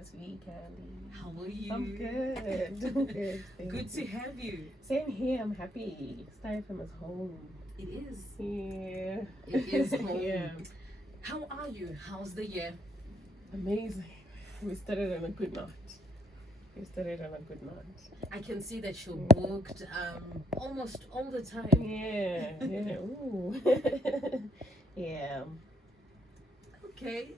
CandyV, Candy. How are you? I'm good. I'm good. Good to have you. Same here. I'm happy. StarFm is home. It is. Yeah. It is home. Yeah. How are you? How's the year? Amazing. We started on a good note. I can see that you're booked almost all the time. Yeah. Yeah. Ooh. Yeah. Okay.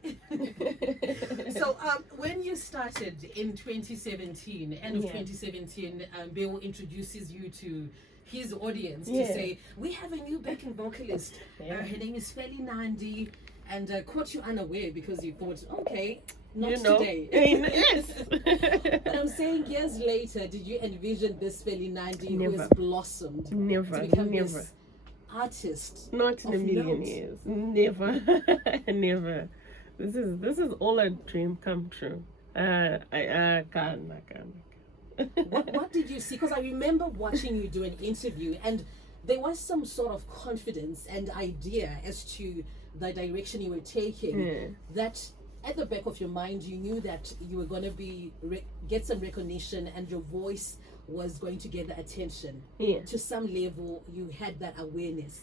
So when you started in 2017, end of 2017, Bill introduces you to his audience to say, we have a new backing vocalist. Her name is Feli Nandi, and caught you unaware because you thought, okay, not today. Yes. But I'm saying years later, did you envision this Feli Nandi who has blossomed to become this artist? Not in a million years. Never. Never. This is all a dream come true. I can't. What did you see? Because I remember watching you do an interview, and there was some sort of confidence and idea as to the direction you were taking. That at the back of your mind, you knew that you were going to get some recognition, and your voice was going to get the attention. To some level, you had that awareness.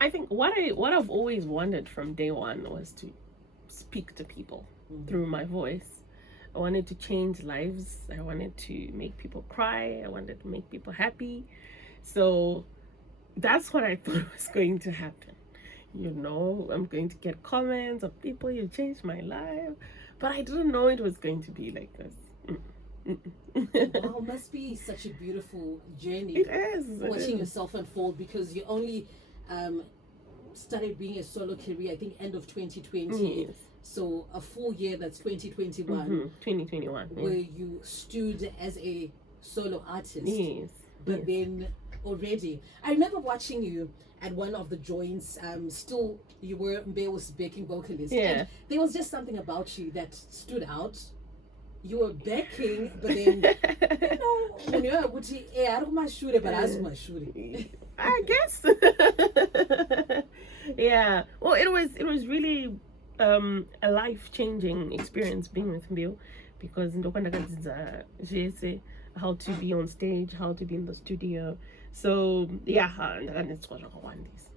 I think what I've always wanted from day one was to speak to people through my voice. I wanted to change lives. I wanted to make people cry. I wanted to make people happy. So that's what I thought was going to happen. I'm going to get comments of people, you changed my life. But I didn't know it was going to be like this. Wow, must be such a beautiful journey. It is. Watching yourself unfold, because you only started being a solo career, I think, end of 2020. So a full year, that's 2021. 2021. Where you stood as a solo artist. But then already, I remember watching you at one of the joints, still you were Mbeo's backing vocalist. And there was just something about you that stood out. You were backing, but then, when you're I guess. Yeah. Well, it was really a life-changing experience being with Mbeo, because how to be on stage, how to be in the studio. So yeah, and it's what I want this.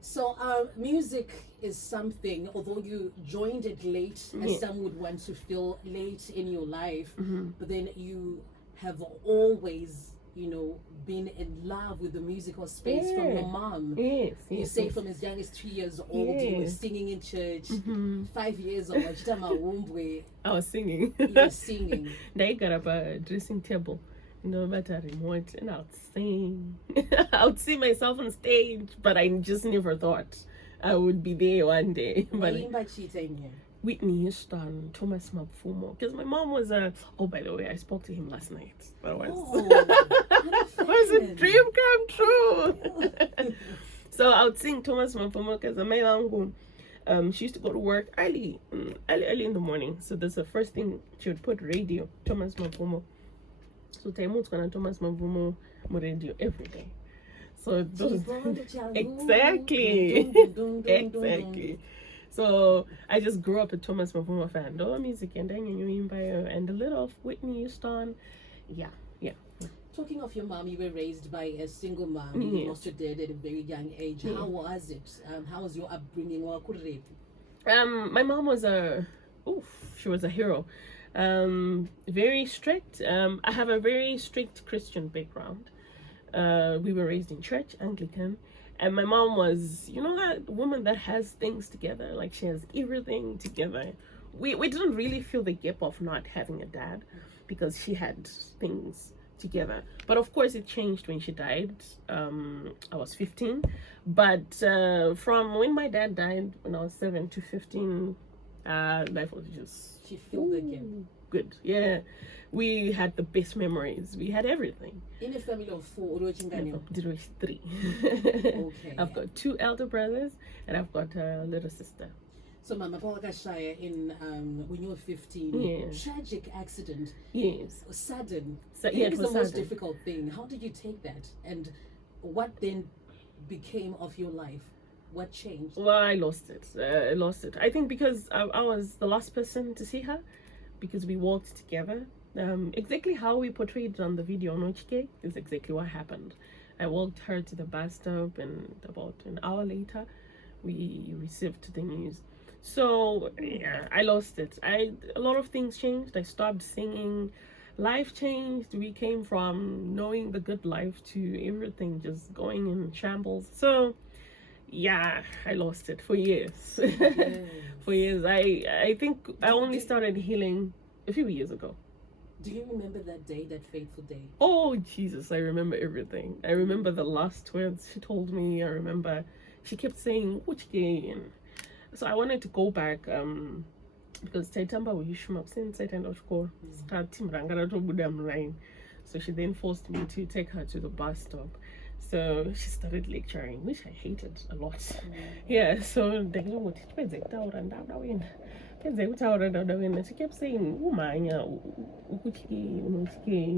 So music is something, although you joined it late, as some would want to feel late in your life, but then you have always, been in love with the musical space from your mom. You say from as young as 3 years old, you were singing in church. 5 years old, I was singing. You were singing. They got up a dressing table, but a remote, and I would sing. I would see myself on stage, but I just never thought I would be there one day. But Whitney Houston, Thomas Mapfumo, because my mom was by the way, I spoke to him last night. That was a dream come true. So I would sing Thomas Mapfumo because my mom, she used to go to work early in the morning. So that's the first thing she would put radio, Thomas Mapfumo. So Taimut's gonna Thomas Mapfumo radio every day. So those exactly. So I just grew up a Thomas Mapfumo fan. Music and a little of Whitney Houston. Yeah. Talking of your mom, you were raised by a single mom. You lost your dad at a very young age. How was it? How was your upbringing? My mom was she was a hero. Very strict. I have a very strict Christian background. We were raised in church, Anglican. And my mom was, that woman that has things together. Like, she has everything together. We didn't really feel the gap of not having a dad, because she had things together. But of course, it changed when she died. I was 15. But from when my dad died, when I was 7 to 15, life was just... She filled the gap. Good. Yeah. We had the best memories. We had everything. In a family of 4, There 3. Okay. I've got 2 elder brothers, and I've got a little sister. So Mama Shaya, when you were 15, tragic accident. Sudden. It was the most difficult thing. How did you take that? And what then became of your life? What changed? Well, I lost it. I think because I was the last person to see her, because we walked together. Exactly how we portrayed it on the video on Ochike is exactly what happened. I walked her to the bus stop, and about an hour later, we received the news. So yeah, I lost it. A lot of things changed. I stopped singing. Life changed. We came from knowing the good life to everything just going in shambles. So yeah, I lost it for years. Yes. For years. I think I only started healing a few years ago. Do you remember that day, that fateful day? Oh Jesus, I remember everything. I remember the last words she told me. I remember she kept saying which gay, and so I wanted to go back because Taitamba Wishum up since I turned school. So she then forced me to take her to the bus stop. So she started lecturing, which I hated a lot. Yeah, so they would she kept saying, you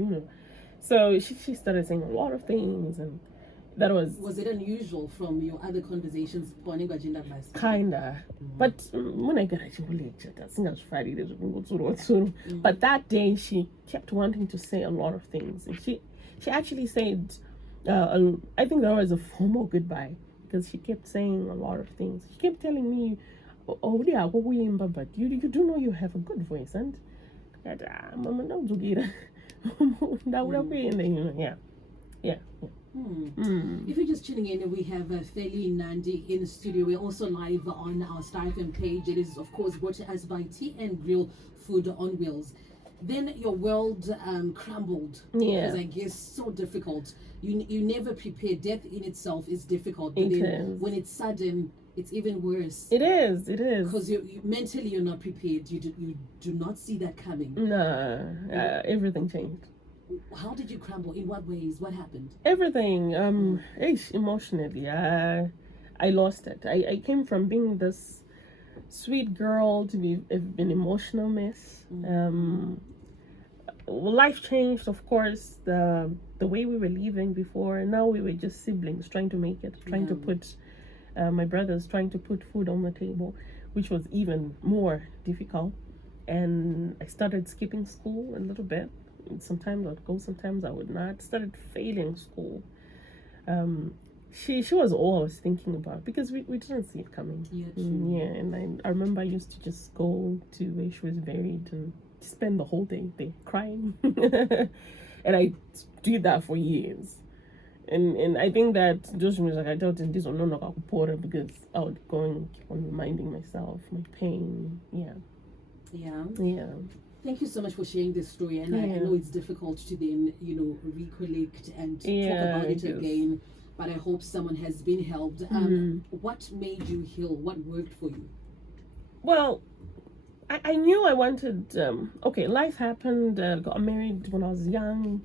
know. So she started saying a lot of things, and that Was it unusual from your other conversations pointing by gender bias? kinda. But when I got to lecture, I think it was Friday. But that day she kept wanting to say a lot of things, and she actually said, I think that was a formal goodbye, because she kept saying a lot of things. She kept telling me, "Oh, yeah, but you do know you have a good voice, and mama, no, yeah. If you're just tuning in, we have Feli Nandi in the studio. We're also live on our StarFm page. It is, of course, brought to us by Tea and Grill Food on Wheels. Then your world crumbled. Yeah. Because I guess so difficult. You never prepare. Death in itself is difficult. But It then is. when it's sudden, it's even worse. It is. Because you mentally you're not prepared. You do not see that coming. No, everything changed. How did you crumble? In what ways? What happened? Everything. Emotionally, I lost it. I came from being this sweet girl to be an emotional mess. Life changed, of course. The way we were living before, and now we were just siblings trying to make it, trying to put my brothers trying to put food on the table, which was even more difficult. And I started skipping school a little bit. Sometimes I'd go, sometimes I would not. Started failing school. She was all I was thinking about, because we didn't see it coming. Yeah, true. Yeah, and I remember I used to just go to where she was buried and spend the whole day there crying. And I did that for years. And I think that just was like I thought this was not important, because I would go and keep on reminding myself my pain. Yeah. Thank you so much for sharing this story, and I know it's difficult to then recollect and talk about it again, but I hope someone has been helped. What made you heal? What worked for you? Well, I knew I wanted life happened, got married when I was young,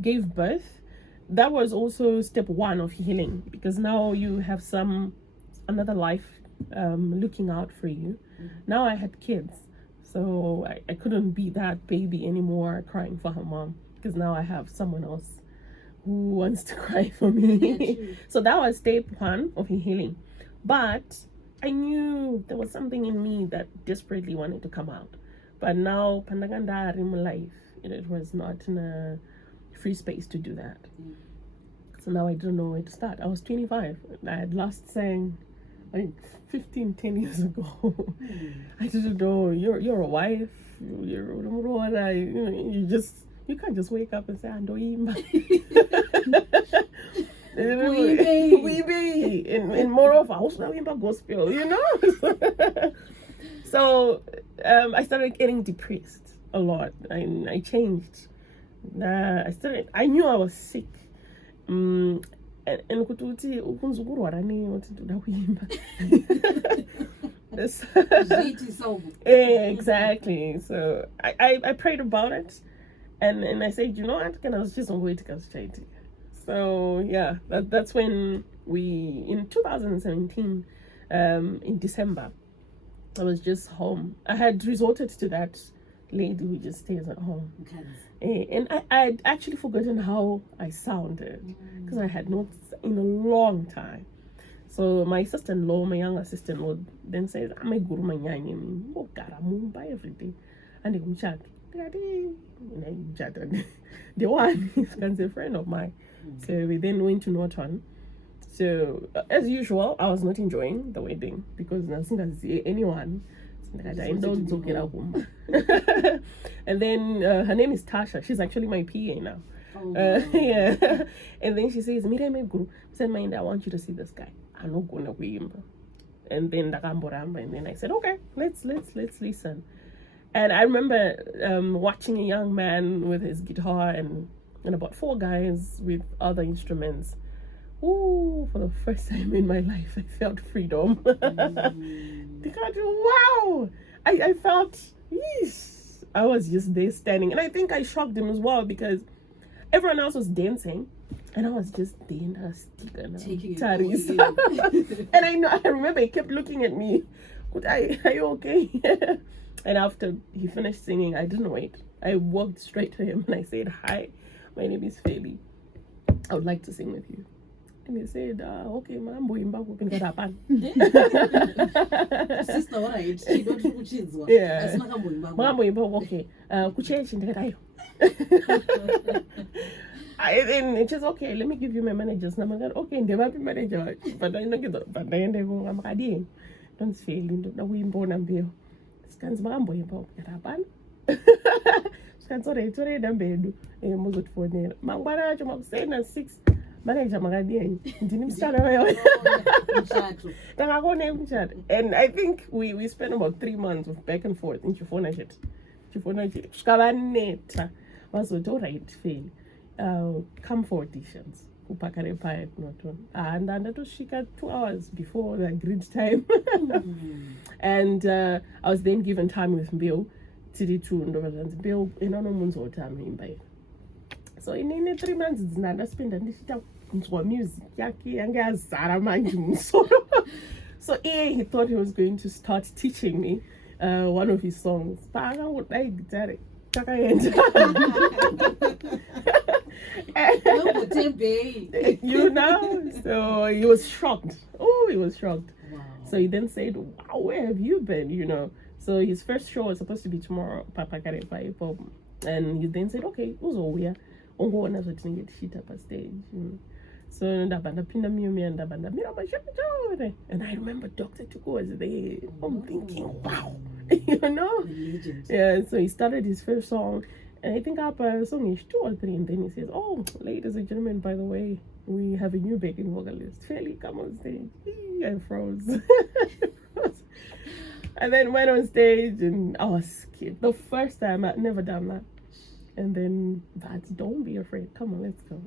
gave birth. That was also step one of healing, because now you have another life looking out for you. Now I had kids. So I couldn't be that baby anymore crying for her mom, because now I have someone else who wants to cry for me. So that was step one of healing. But I knew there was something in me that desperately wanted to come out. But now, Pandaganda in my life, it was not in a free space to do that. So now I don't know where to start. I was 25. I had last sang like 10 years ago. I didn't know you're a wife, you can't just wake up and say Andoimba. We be in more of a house now gospel, So I started getting depressed a lot, and I changed. I knew I was sick. And kututi ukunzukurwara neyo tindoda kuimba. Exactly. So I prayed about it, and I said, you know what, can I was just wait to straight. So yeah, that's when in 2017, in December, I was just home. I had resorted to that lady who just stays at home. And I had actually forgotten how I sounded, because I had not in a long time. So my sister-in-law, my younger sister-in-law, then says, I'm a guru manyanye, oh garamumba every day. And they chat. The one is a friend of mine. So we then went to Norton. So as usual, I was not enjoying the wedding because I think I see anyone. And then her name is Tasha. She's actually my PA now. Yeah. And then she says, Mira me guru. Said, mind, I want you to see this guy. I'm not gonna win. And then and then I said, okay, let's listen. And I remember watching a young man with his guitar and about 4 guys with other instruments. Ooh, for the first time in my life, I felt freedom. Because, wow! I felt, yeesh, I was just there standing. And I think I shocked him as well because everyone else was dancing. And I was just there in a sticker now. And I remember he kept looking at me. Are you okay? And after he finished singing, I didn't wait. I walked straight to him and I said, hi, my name is Feli. I would like to sing with you. And he said, okay, ma'am, we can get up. Sister, all right. She don't know which is what. Yeah. Ma'am, okay. Then it says, okay, let me give you my manager's number. Okay, they will be manager. But I know but I know I'm ready. Don't fail into the wimbo and bill. Scans mambo about Yaraban. Scans already them bed. A muzut for nail. Mangwana, you must say 6 manager Magadian. Didn't start away. And I think we spent about 3 months of back and forth in Chifona shit. Shkabaneta was all right, fail. Come for auditions. And that was she got 2 hours before the agreed time. And I was then given time with Bill to do 2 and Bill in no months or time in by. So in 3 months it's not I spent and music so he thought he was going to start teaching me one of his songs. But I would like that. You know, so he was shocked. Oh, he was shocked. Wow. So he then said, wow, where have you been? You know, so his first show was supposed to be tomorrow, and he then said, okay, who's all here? I'm going to get shit up a stage. So and I remember Dr. Tuku was there. I'm thinking, wow, you know. Yeah, so he started his first song. And I think our song is 2 or 3, and then he says, oh, ladies and gentlemen, by the way, we have a new backing vocalist. Feli, come on stage. I froze. And then went on stage, and I was scared. The first time, I'd never done that. And then that's don't be afraid. Come on, let's go.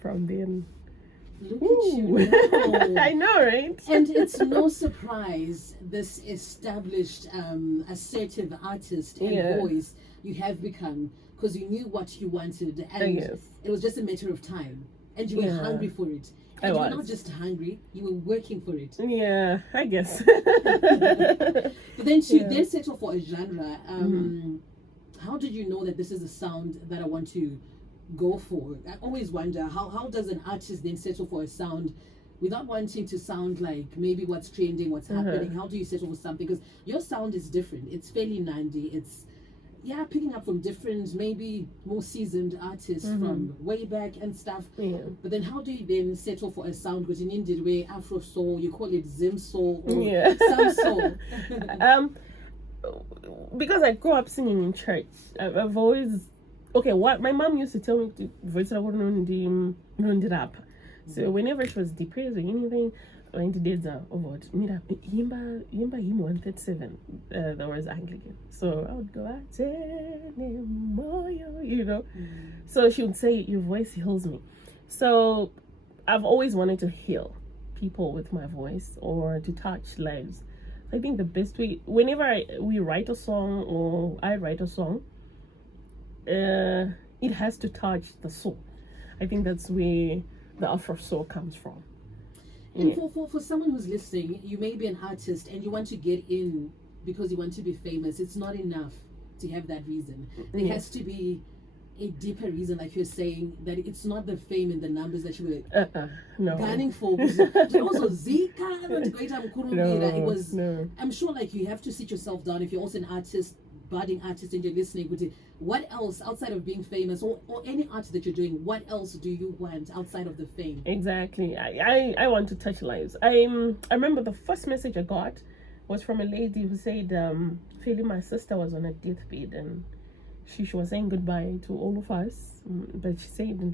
From then, look at you now. I know, right? And it's no surprise this established assertive artist and voice you have become, because you knew what you wanted and it was just a matter of time, and you were hungry for it. And you were not just hungry, you were working for it. Yeah, I guess. But then to then settle for a genre, how did you know that this is the sound that I want to go for? I always wonder, how does an artist then settle for a sound without wanting to sound like maybe what's trending, what's happening? How do you settle for something? Because your sound is different. It's fairly Nandi. It's picking up from different, maybe more seasoned artists from way back and stuff. But then how do you then settle for a sound? Because in Indian way, Afro soul, you call it Zim soul or some soul. Because I grew up singing in church, I've always what my mom used to tell me to voice rap. So whenever she was depressed or anything, I went to dance about Yimba hymn 137. That was Anglican. So I would go, you know. So she would say, your voice heals me. So I've always wanted to heal people with my voice or to touch lives. I think the best way, whenever we write a song or I write a song, it has to touch the soul. I think that's where the Afro soul comes from. And for someone who's listening, you may be an artist and you want to get in because you want to be famous. It's not enough to have that reason. There has to be a deeper reason, like you're saying, that it's not the fame and the numbers that you were no. gunning for? Also, Zika, it was. No. I'm sure, like, you have to sit yourself down if you're also an artist, budding artist, and you're listening. What else outside of being famous, or any art that you're doing? What else do you want outside of the fame? Exactly. I want to touch lives. I remember the first message I got was from a lady who said, "Feeling my sister was on a deathbed and." She was saying goodbye to all of us, but she said, and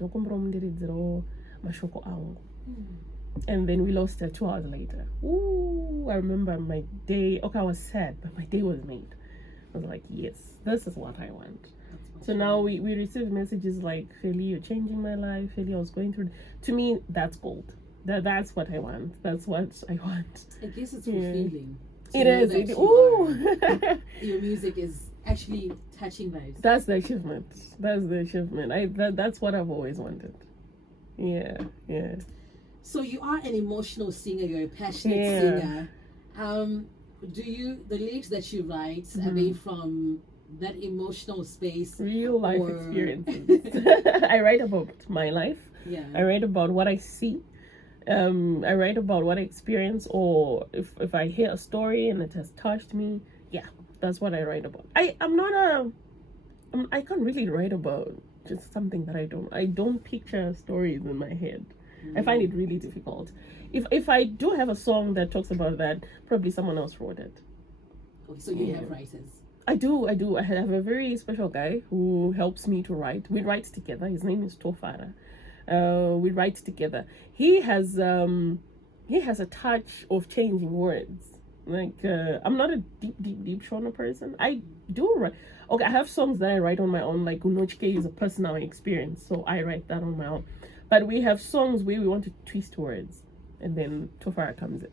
then we lost her 2 hours later. Ooh, I remember my day. Okay, I was sad, but my day was made. I was like, yes, this is what I want. So now we receive messages like, Feli, you're changing my life. Feli, I was going through. To me, that's gold. That's what I want. That's what I want. I guess it's fulfilling. It is. Ooh. Your music is actually touching lives. That's the achievement. That's what I've always wanted. Yeah. So you are an emotional singer. You're a passionate singer. Do the lyrics that you write, are they from that emotional space? Real life experiences. I write about my life. Yeah. I write about what I see. I write about what I experience, or if I hear a story and it has touched me. Yeah. That's what I write about. I can't really write about just something that I don't picture stories in my head. I find it really difficult. If I do have a song that talks about that, probably someone else wrote it. Okay, so you have writers. I do. I have a very special guy who helps me to write. We write together. His name is Tofara. We write together. He has a touch of changing words. Like, I'm not a deep Shona person. I do write. Okay, I have songs that I write on my own, like Unochke is a personal experience, so I write that on my own. But we have songs where we want to twist words, and then Tofara comes in.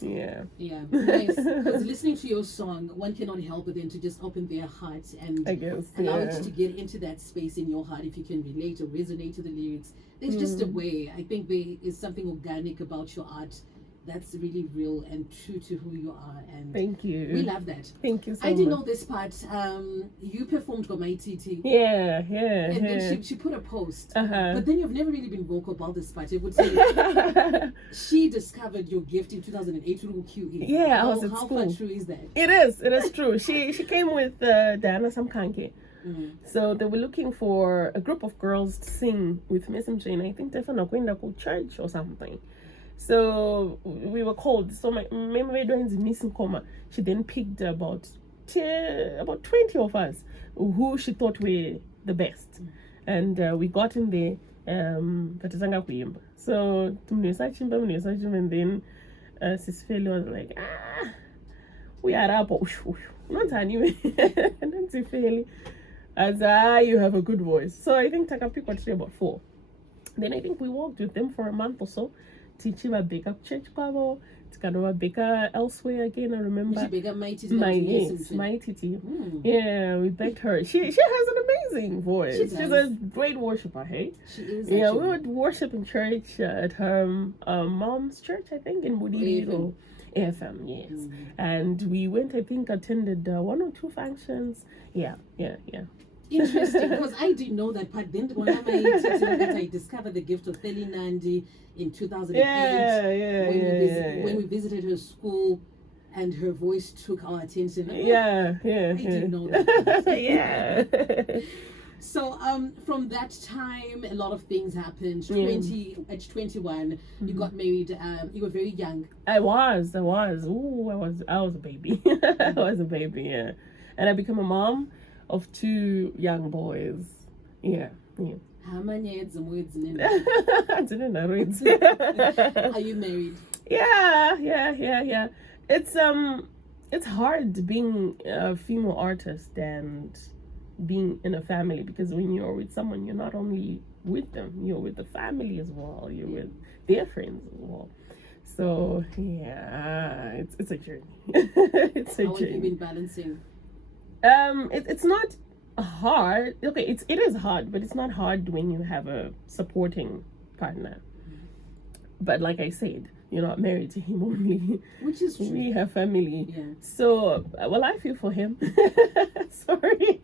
Yeah. Yeah, nice. Because listening to your song, one cannot help but then to just open their heart and allow it to get into that space in your heart if you can relate or resonate to the lyrics. There's just a way. I think there is something organic about your art that's really real and true to who you are, and thank you. We love that. Thank you so much. I didn't know this part. You performed Gomaititi. Yeah. And then she put a post. But then you've never really been vocal about this part. It would say she discovered your gift in 2008 through QE. Yeah, I was at school. How far true is that? It is true. She came with Diana Samkanke. So they were looking for a group of girls to sing with Miss MJ, and I think they're going to church or something. So we were called. So my memory is missing coma. She then picked about 20 of us who she thought were the best, and we got in there. So and then Sis Feli was like, we are up. Not anyway. And then Sis Feli, as you have a good voice. So I think Takapik was about 4. Then I think we worked with them for a month or so. Teaching a big up church bubble. It's kind of a bigger elsewhere again. I remember my Titi. Yeah, we begged her. She has an amazing voice. She's a great worshiper, hey? She is. Yeah, we would worship in church at her mom's church, I think, in Budiro. AFM, yes. And we went, I think, attended 1 or 2 functions. Yeah. Interesting, because I didn't know that part. Then when I discovered the gift of Feli Nandi in 2008, when we visited her school, and her voice took our attention. I didn't know that. Yeah. So from that time, a lot of things happened. At 21, you got married. You were very young. I was. Ooh, I was a baby. I was a baby. Yeah, and I became a mom of 2 young boys. Yeah. How many years I didn't know it. Are you married? Yeah. It's hard being a female artist and being in a family, because when you're with someone, you're not only with them, you're with the family as well. You're with their friends as well. So yeah, it's a journey. It's a journey. How have you been balancing? It's not hard. Okay, it is hard, but it's not hard when you have a supporting partner. But like I said, you're not married to him only. Which is true. We have family. Yeah. So, well, I feel for him. Sorry.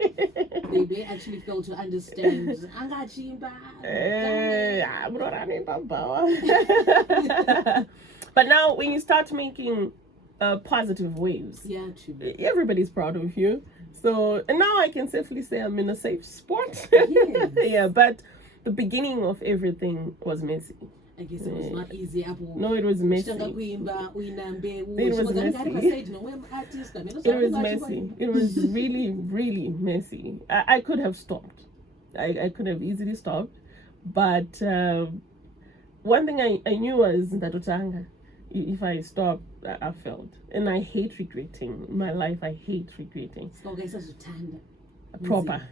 they actually fail to understand. Angachimba. But now when you start making positive waves, Yeah, true. everybody's proud of you. So and now I can safely say I'm in a safe spot. Yes. Yeah, but the beginning of everything was messy. I guess it was not easy. No, it was messy. It was messy. It was really, really messy. I could have stopped. I could have easily stopped. But one thing I knew was that if I stopped, I failed. And I hate regretting. In my life, I hate regretting. Proper.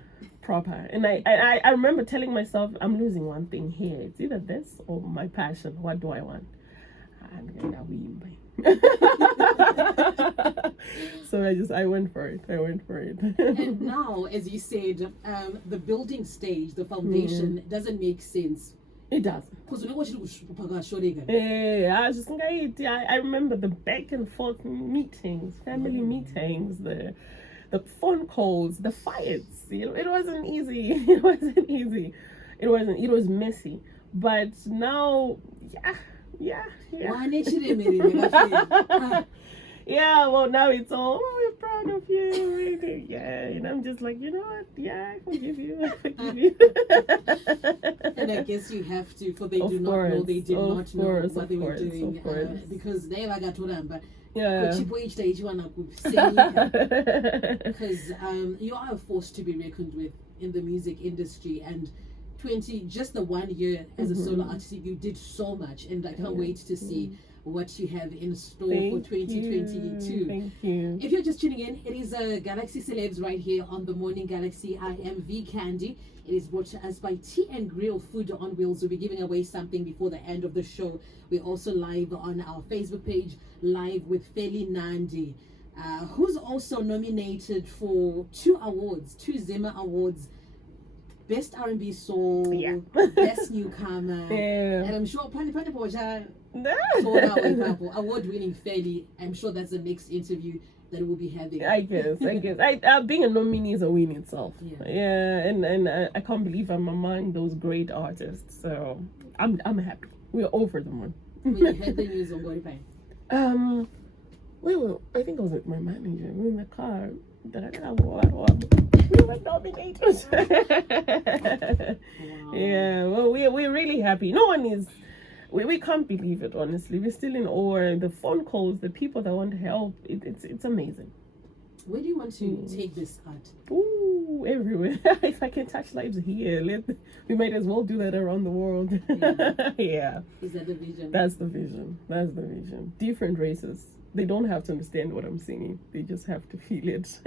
And I remember telling myself, I'm losing one thing here. It's either this or my passion. What do I want? So I went for it. And now, as you said, the building stage, the foundation doesn't make sense. It does. Because I remember the back and forth meetings, family meetings, the phone calls, the fights. It wasn't easy. It was messy. But now, yeah. Yeah, well, now it's all, we're proud of you. Yeah, and I'm just like, you know what? Yeah, I forgive you. And I guess you have to, for they did not know what they were doing. Because they got to them, because you are a force to be reckoned with in the music industry. And just the 1 year as a solo artist, you did so much, and I can't wait to see what you have in store for 2022. Thank you. If you're just tuning in, it is Galaxy Celebs right here on the Morning Galaxy. I am V Candy. It is brought to us by Tea and Grill Food on Wheels. We'll be giving away something before the end of the show. We're also live on our Facebook page, live with Feli Nandi, who's also nominated for 2 Zimmer Awards. Best R&B Soul, Best Newcomer, and I'm sure award-winning Feli. I'm sure that's the next interview that we'll be having. I guess. Being a nominee is a win itself. Yeah, and I can't believe I'm among those great artists. So I'm happy. We're over the moon. When you heard the news on Spotify? I think I was with my manager. We were in the car. We were nominated. Wow. Yeah, well, we're really happy. No one is. We can't believe it, honestly. We're still in awe. The phone calls, the people that want help, it's amazing. Where do you want to take this art? Ooh, everywhere. If I can touch lives here, we might as well do that around the world. Yeah. Is that the vision? That's the vision. Different races. They don't have to understand what I'm singing. They just have to feel it.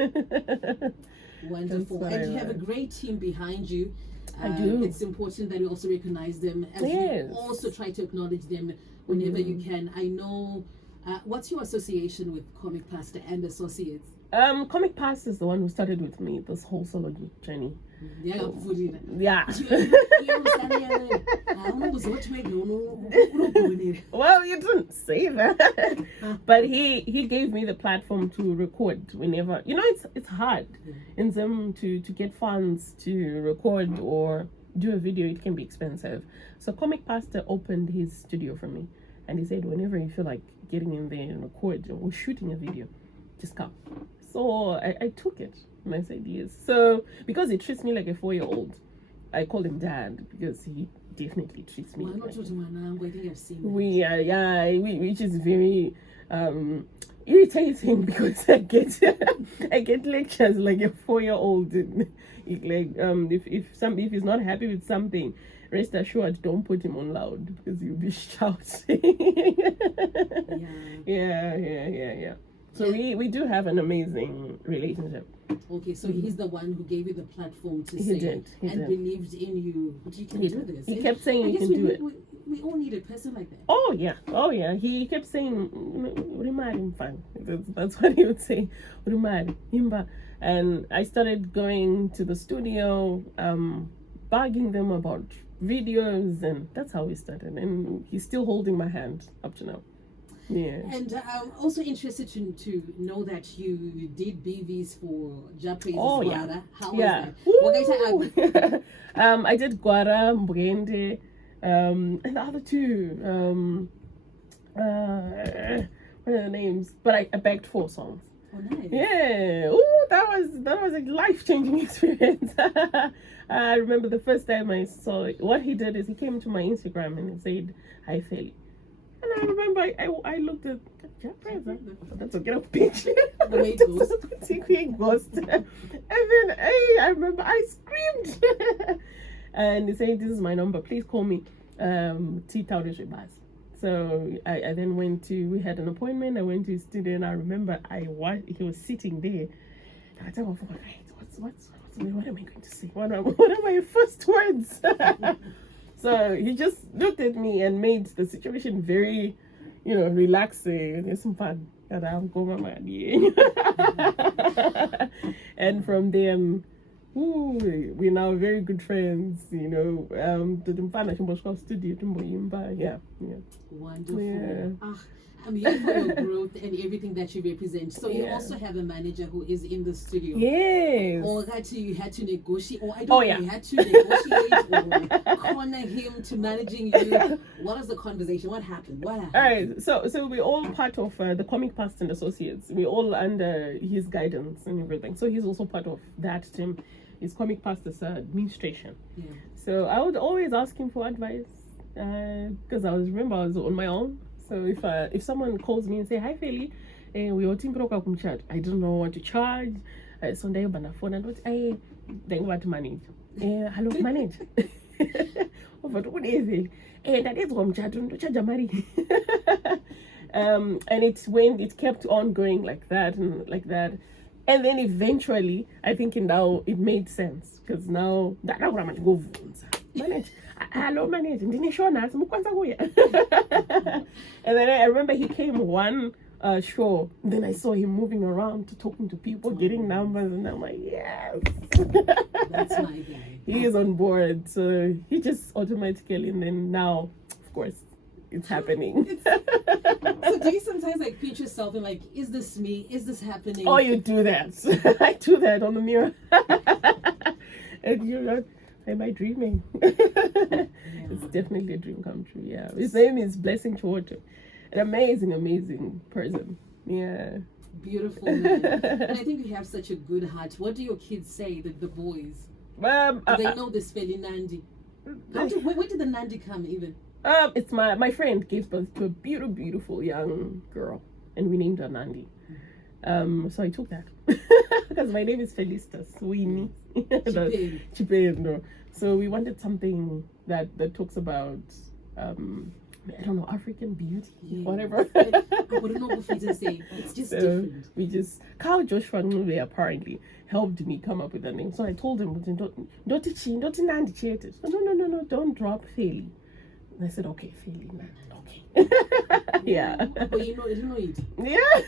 Wonderful. And you have a great team behind you. I do. It's important that we also recognize them, as you also try to acknowledge them whenever you can. I know, what's your association with Comic Pastor and Associates? Comic Pastor is the one who started with me this whole solo journey. Yeah. Well, you didn't say that. But he gave me the platform to record whenever. It's hard in them to get funds to record or do a video. It can be expensive. So Comic Pastor opened his studio for me, and he said, whenever you feel like getting in there and record or shooting a video, just come. So I took it. And I said yes. So because he treats me like a 4-year-old, I call him Dad, because he definitely treats me. Why not to I think I've seen that. Which is very irritating, because I get lectures like a 4-year-old. If he's not happy with something, rest assured, don't put him on loud, because you'll be shouting. Yeah. So we do have an amazing relationship. Okay, so he's the one who gave you the platform to say and believed in you. But you can do this. He kept saying you can do it. We all need a person like that. Oh yeah. He kept saying, that's what he would say. And I started going to the studio, bugging them about videos, and that's how we started. And he's still holding my hand up to now. Yeah. And I'm also interested to know that you did BVs for Japanese Oh, yeah. Guara. How Yeah. was that? I did Guara, Mbwende, and the other two. What are the names? But I backed 4 songs. Oh, nice. Yeah. Ooh, that was a life-changing experience. I remember the first time I saw it. What he did is he came to my Instagram and he said, "Hi, Feli." And I remember I looked at that's a get a picture. The way it goes. Ghost. And then I remember I screamed. And he said, "This is my number. Please call me T-Town Bus." So I then we had an appointment. I went to his studio and I remember he was sitting there. I thought, what am I going to say? What are my first words? So he just looked at me and made the situation very, relaxing. There's some fun. And from there, we're now very good friends. Yeah. Wonderful. Yeah. I'm here for your growth and everything that you represent. So you also have a manager who is in the studio. Yes. Or that you had to negotiate, or I don't Oh, know, yeah. you had to negotiate or corner him to managing you. What was the conversation? What happened? All right. So we're all part of the Comic Past and Associates. We're all under his guidance and everything. So he's also part of that team. His Comic Past is administration. Yeah. So I would always ask him for advice because I was on my own. So if someone calls me and say, "Hi, Feli, we are team broker kumchat," I don't know what to charge. So they open a phone and what then what to manage. Hello, manage. Over to that is what chat to charge a money. And it kept on going like that and like that. And then eventually, I think now it made sense because now that I'm going to go manage. Hello, manage. And then I remember he came one show. Then I saw him moving around, talking to people, getting numbers, and I'm like, yes. That's my guy. He is on board, so he just automatically. And then now, of course, it's happening. So do you sometimes pinch yourself and is this me? Is this happening? Oh, you do that. I do that on the mirror. And you're like, am I dreaming? It's definitely a dream come true. Yeah. His name is Blessing Chiwoto. An amazing person. Yeah. Beautiful man. And I think you have such a good heart. What do your kids say, the boys? Do they know this Feli Nandi? Where did the Nandi come even? It's my friend gave birth to a beautiful young girl, and we named her Nandi. So I took that because my name is Felicitas Winnie. Chipendo. So we wanted something that talks about I don't know, African beauty, whatever. I wouldn't know what to say. It's just different. Carl Joshua Nube apparently helped me come up with the name. So I told him, no, don't drop Feli. And I said, okay, Feli, okay. Yeah. But you know it. Yeah.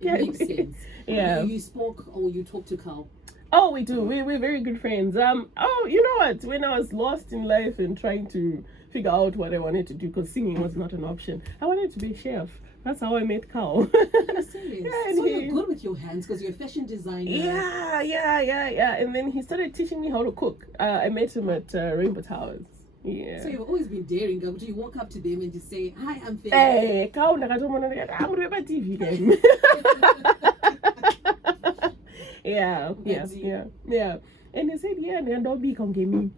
It makes sense. Yeah. You spoke or you talked to Carl? Oh, we do. We're very good friends. Oh, you know what? When I was lost in life and trying to figure out what I wanted to do, because singing was not an option, I wanted to be a chef. That's how I met Carl. You're serious? Yeah, so you're good with your hands because you're a fashion designer. Yeah. And then he started teaching me how to cook. I met him at Rainbow Towers. Yeah. So you've always been daring. Do you walk up to them and just say, "Hi, I'm Feli"? Hey, Carl, I'm TV game. Yeah. And he said, yeah, and don't be me.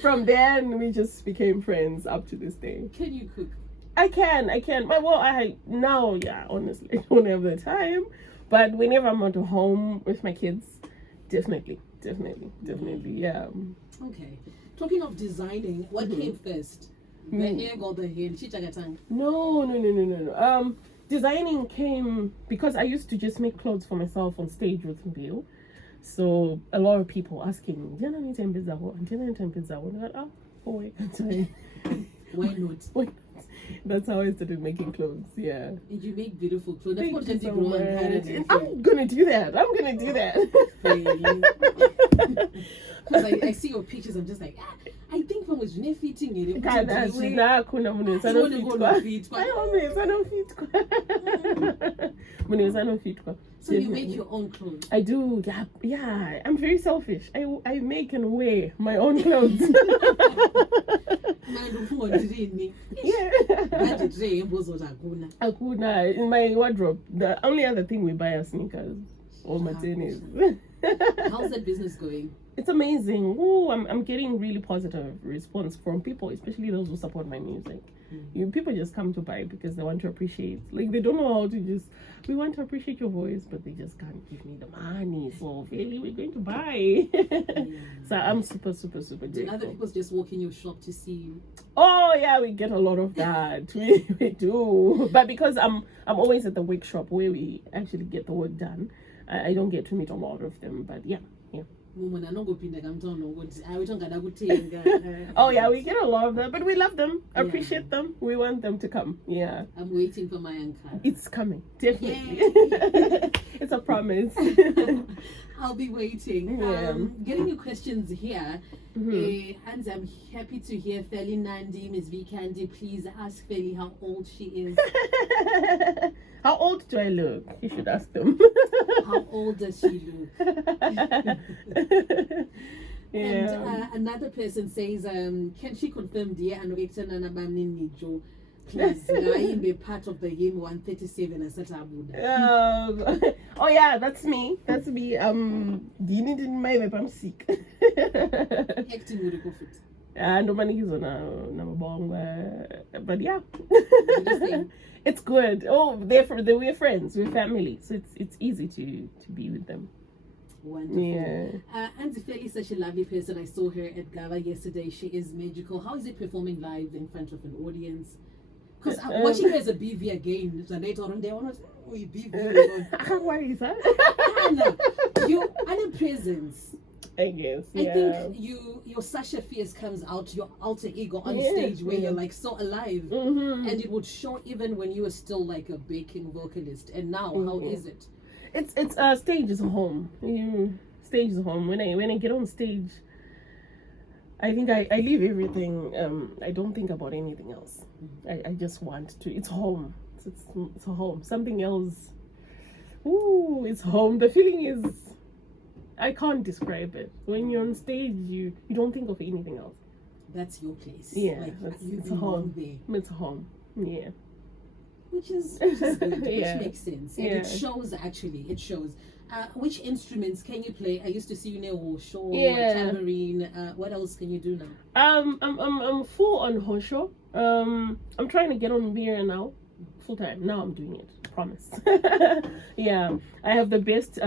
From then, we just became friends up to this day. Can you cook? I can. Honestly, I don't have the time. But whenever I'm at home with my kids, definitely, yeah. Okay. Talking of designing, what came first? The hair or the hair? No. Designing came because I used to just make clothes for myself on stage with Bill. So a lot of people asking me, "Do you need to Why not? That's how I started making clothes. Yeah. And you make beautiful clothes. Thank you so much. I'm gonna do that. Because I see your pictures, I'm just like, I think from was fitting it. Kana zvina kuna munhu wesanofitwa. Aiwa munhu wesanofitwa. So you make your own clothes? I do. Yeah. I'm very selfish. I make and wear my own clothes. Yeah. Akuna. In my wardrobe, the only other thing we buy are sneakers or martinis. How's that business going? It's amazing. Ooh, I'm getting really positive response from people, especially those who support my music. People just come to buy because they want to appreciate. Like, they don't know how to just, we want to appreciate your voice, but they just can't give me the money. So, really, we're going to buy. So, I'm super, super, super grateful. Do other people just walk in your shop to see you? Oh, yeah, we get a lot of that. we do. But because I'm always at the workshop where we actually get the work done, I don't get to meet a lot of them. But, yeah. Oh yeah, we get a lot of them, but we love them, appreciate them. We want them to come. Yeah, I'm waiting for my uncle. It's coming, definitely. It's a promise. I'll be waiting. Getting your questions here. And I'm happy to hear Feli Nandi, Miss V Candy. Please ask Feli how old she is. How old do I look? You should ask them. How old does she look? And another person says, can she confirm dear and Nijo? Please, I be part of the game 137 as oh yeah, that's me. That's me. Do you need in my web? I'm sick. Acting would go fit. No money is on but yeah. It's good. Oh, we're friends, we're family, so it's easy to be with them. Wonderful. Yeah. Auntie Feli is such a lovely person. I saw her at Gava yesterday. She is magical. How is it performing live in front of an audience? Because watching her as a BV again, Why is that? Your other presence. I guess. Yeah. I think your Sasha Fierce comes out, your alter ego on stage where you're like so alive. And it would show even when you were still like a baking vocalist. And now, how is it? It's stage is home. Stage is home. When I get on stage, I think I leave everything. I don't think about anything else. I just want to. It's home. It's home. Something else. Ooh, it's home. The feeling is, I can't describe it. When you're on stage, you don't think of anything else. That's your place. Yeah, it's a home. There. It's a home. Yeah. Which is good. Yeah. Which makes sense. And it shows actually. It shows. Which instruments can you play? I used to see you near Hosho, tambourine. What else can you do now? I'm full on Hosho. I'm trying to get on beer now, full time. Now I'm doing it. Promise. Yeah, I have the best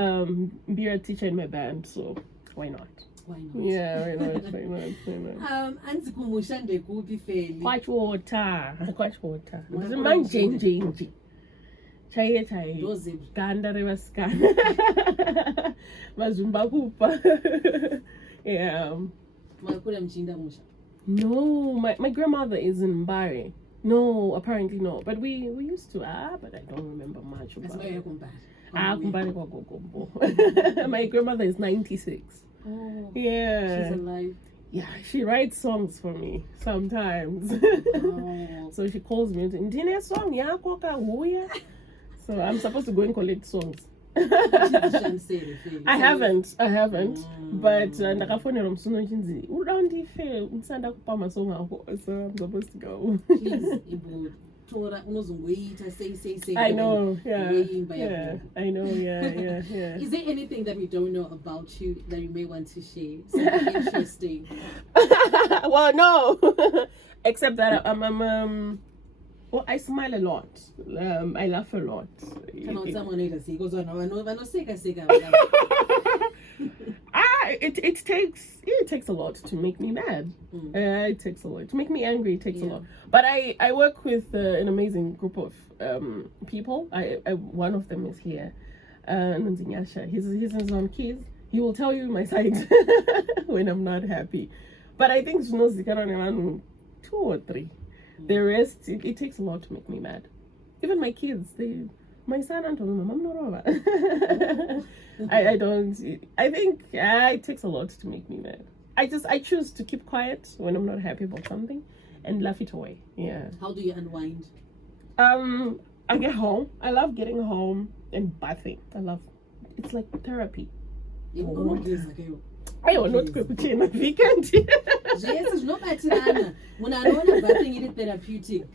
beer teacher in my band, so why not? Why not? Yeah, why not? Quite water. Chaye ganda revaskana mazumba kupa. Yeah. No, my grandmother is in Mbare. No, apparently no. But we used to, but I don't remember much about it. My grandmother is 96. Oh, yeah. She's alive. Yeah, she writes songs for me sometimes. Oh. So she calls me and says, song, yeah, so I'm supposed to go and collect songs. I haven't. But ndakafonera musuno chinzi urandife usanda kupa masong ako, so I'm supposed to go. Please, I know, yeah. I know, yeah. Is there anything that we don't know about you that you may want to share? Something interesting? Well, no. Except that well, I smile a lot. I laugh a lot. It takes a lot to make me mad. It takes a lot to make me angry. It takes a lot. But I work with an amazing group of people. One of them is here, Nzinyasha. He's on keys. He will tell you my side when I'm not happy. But I think around 2 or 3. The rest, it takes a lot to make me mad. Even my kids, my son and I don't. I think it takes a lot to make me mad. I choose to keep quiet when I'm not happy about something, and laugh it away. Yeah. How do you unwind? I get home. I love getting home and bathing. It's like therapy. I will not go to a weekend. Yes, it's not better. When I know bathing is therapeutic.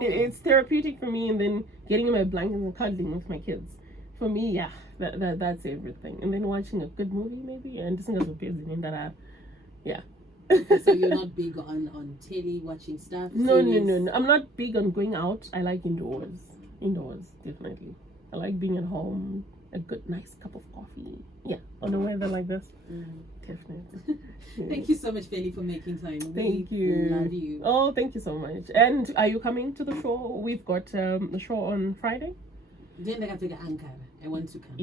It's therapeutic for me, and then getting in my blankets and cuddling with my kids. For me, yeah, that's everything. And then watching a good movie maybe, and just in that, yeah. So you're not big on telly watching stuff? No. I'm not big on going out. I like indoors. Indoors, definitely. I like being at home, a good, nice cup of coffee. Yeah, on a weather like this, definitely. Yeah. Thank you so much, Feli, for making time. Thank you. Love you. Oh, thank you so much. And are you coming to the show? We've got the show on Friday. Then I want to come.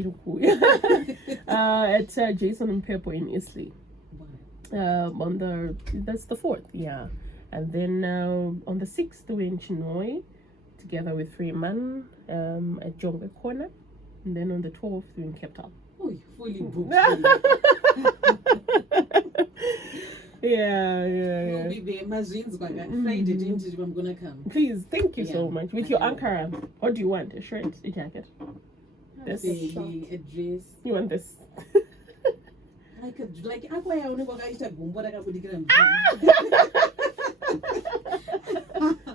At Jason Mpepo in Islay. That's the 4th, yeah. And then on the 6th we're in Chinoy together with Freeman at Jongwe Corner, and then on the 12th we're in Cape Town. Oh, you're fully booked. Yeah. We'll be there. Friday, I'm gonna come. Please, thank you so much. With your Ankara, what do you want? A shirt, a jacket? This a dress. You want this? Like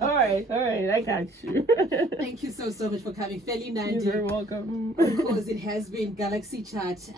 All right, I got you. Thank you so much for coming, Feli Nandi. You're welcome. Of course, it has been Galaxy Chat.